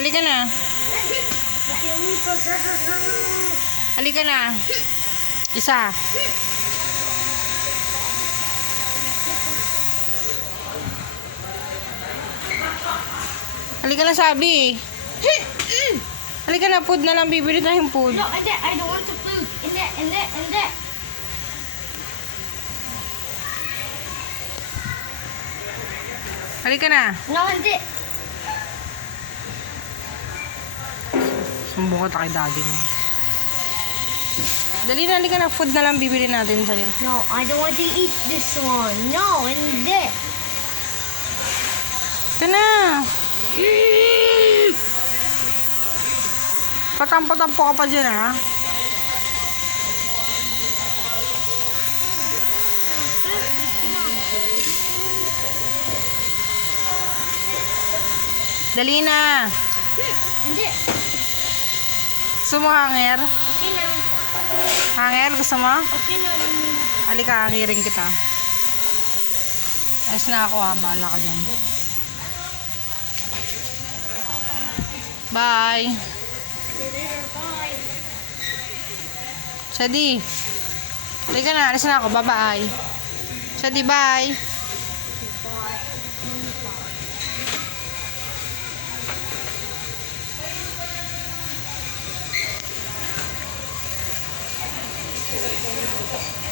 Halika na. Halika na. Isa. Halika na, sabi. Halika na, food na lang. Bibili tayong food. No, hindi. I don't want to food. Hindi. Halika na. No, hindi. Sumbong ka kay daddy mo. Dali na, halika na. Food na lang bibili natin sa rin. No, I don't want to eat this one. No, hindi. Ito na. Patampo-tampo ka pa dyan, ha? Dali na. Hindi. Gusto mo hanger? Okay na. Hanger? Gusto mo? Okay na. Halika, hangirin kita. Ayos na ako, ha? Bahala ka dyan. Bye. Bye. Shadi. Halika na, alis na ako. Bye-bye. Shadi, bye.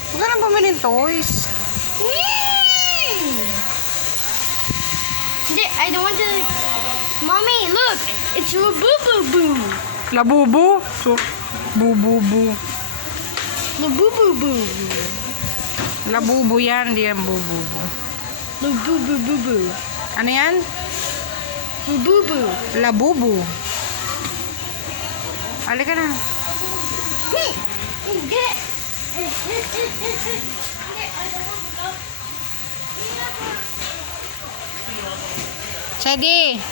Huwag ka nang bumili ng toys. Hindi, I don't want to. Mommy, look. It's a boo-boo-boo. Labubu? So, bububu. The boo-boo-boo. Labubu yan, hindi yan bububu. The boo-boo-boo-boo. Ano yan? The boo-boo. Labubu. Halika na. Hindi. Hindi, I don't want to go. Shadi.